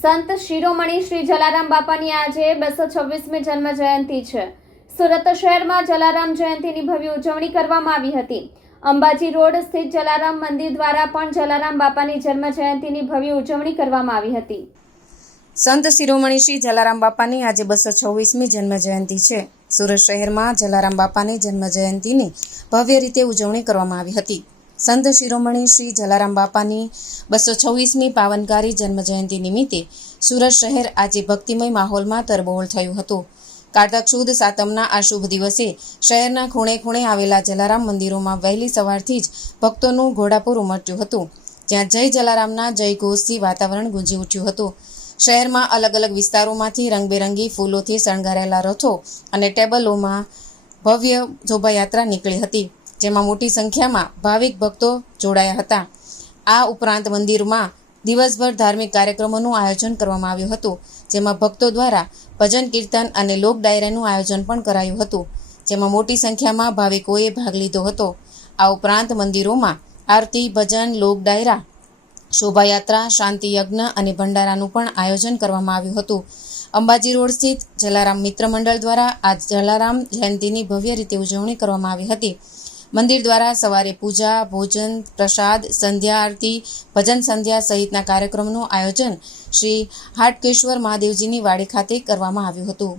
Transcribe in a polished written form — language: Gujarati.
સંત શિરોમણી શ્રી જલારામ બાપાની આજે 226મી જન્મ જયંતિ છે। સુરત શહેરમાં જલારામ જયંતિની ભવ્ય ઉજવણી કરવામાં આવી હતી। અંબાજી રોડ સ્થિત જલારામ મંદિર દ્વારા પણ જલારામ બાપાની જન્મ જયંતિની ભવ્ય ઉજવણી કરવામાં આવી હતી। સંત શિરોમણી શ્રી જલારામ બાપાની આજે 226મી જન્મ જયંતિ છે। સુરત શહેરમાં જલારામ બાપાની જન્મ જયંતિની ભવ્ય રીતે ઉજવણી કરવામાં આવી હતી। સંત શિરોમણી શ્રી જલારામ બાપાની 226મી પાવનકારી જન્મ જયંતિ નિમિત્તે સુરત શહેર આજે ભક્તિમય માહોલમાં તરબોળ થયું હતું। કારતક સુદ સાતમના આ શુભ દિવસે શહેરના ખૂણે ખૂણે આવેલા જલારામ મંદિરોમાં વહેલી સવારથી જ ભક્તોનું ઘોડાપૂર ઉમટ્યું હતું, જ્યાં જય જલારામના જય ઘોષથી વાતાવરણ ગુંજી ઉઠ્યું હતું। શહેરમાં અલગ અલગ વિસ્તારોમાંથી રંગબેરંગી ફૂલોથી શણગારેલા રથો અને ટેબલોમાં ભવ્ય શોભાયાત્રા નીકળી હતી, જેમાં મોટી સંખ્યામાં ભાવિક ભક્તો જોડાયા હતા। આ ઉપરાંત મંદિરમાં દિવસભર ધાર્મિક કાર્યક્રમોનું આયોજન કરવામાં આવ્યું હતું, જેમાં ભક્તો દ્વારા ભજન કીર્તન અને લોક ડાયરાનું આયોજન પણ કરાયું હતું, જેમાં મોટી સંખ્યામાં ભાવિકોએ ભાગ લીધો હતો। આ ઉપરાંત મંદિરોમાં આરતી, ભજન, લોક ડાયરા, શોભાયાત્રા, શાંતિ યજ્ઞ અને ભંડારાનું પણ આયોજન કરવામાં આવ્યું હતું। અંબાજી રોડ સ્થિત જલારામ મિત્ર મંડળ દ્વારા આજ જલારામ જયંતિની ભવ્ય રીતે ઉજવણી કરવામાં આવી હતી। મંદિર દ્વારા સવારે પૂજા, ભોજન, પ્રસાદ, સંધ્યા આરતી, ભજન સંધ્યા સહિતના કાર્યક્રમનું આયોજન શ્રી હાટકેશ્વર મહાદેવજીની વાડી ખાતે કરવામાં આવ્યું હતું।